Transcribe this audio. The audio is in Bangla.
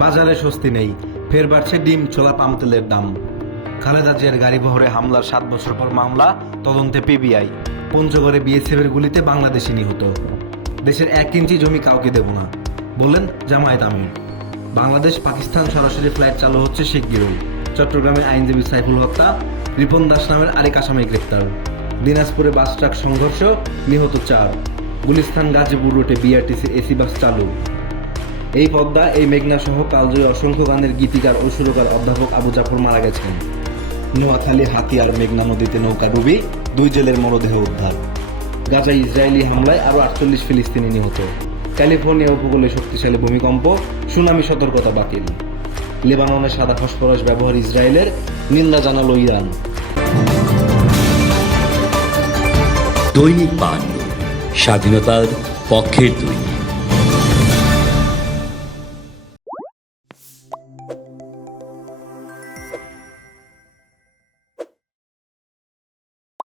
বাজারে স্বস্তি নেই, ফের বাড়ছে ডিম ছোলা পাম তেলের দাম। খালেদা জিয়ার গাড়ি বহরে হামলার সাত বছর পর মামলা, তদন্তে পিবিআই। পঞ্চগড়ে বিএসএফের গুলিতে বাংলাদেশি নিহত। দেশের এক ইঞ্চি জমি কাউকে দেব না, বললেন জামায়াত আমির। বাংলাদেশ পাকিস্তান সরাসরি ফ্লাইট চালু হচ্ছে শিগগিরই। চট্টগ্রামে আইনজীবী সাইফুল হত্যা, রিপন দাস নামের আরেক আসামি গ্রেপ্তার। দিনাজপুরে বাস ট্রাক সংঘর্ষ, নিহত চার। গুলিস্তান গাজীপুর রুটে বিআরটিসির এসি বাস চালু। এই পদ্মা, এই মেঘনা সহ কালজয়ী অসংখ্য গানের গীতিকার ও সুরকার অধ্যাপক আবু জাফর মারা গেছেন। নোয়াখালী, হাতিয়ার, মেঘনা নদীতে নৌকা ডুবি দুই জেলের মরদেহ উদ্ধার। গাজায় ইসরায়েলি হামলায় আরও আটচল্লিশ ফিলিস্তিনি নিহত। ক্যালিফোর্নিয়া উপকূলে শক্তিশালী ভূমিকম্প, সুনামি সতর্কতা বাতিল। লেবাননে সাদা ফসফরাস ব্যবহার ইসরায়েলের, নিন্দা জানালো ইরান। দৈনিক বাহান্ন স্বাধীনতার পক্ষের দৈনিক। Thank you.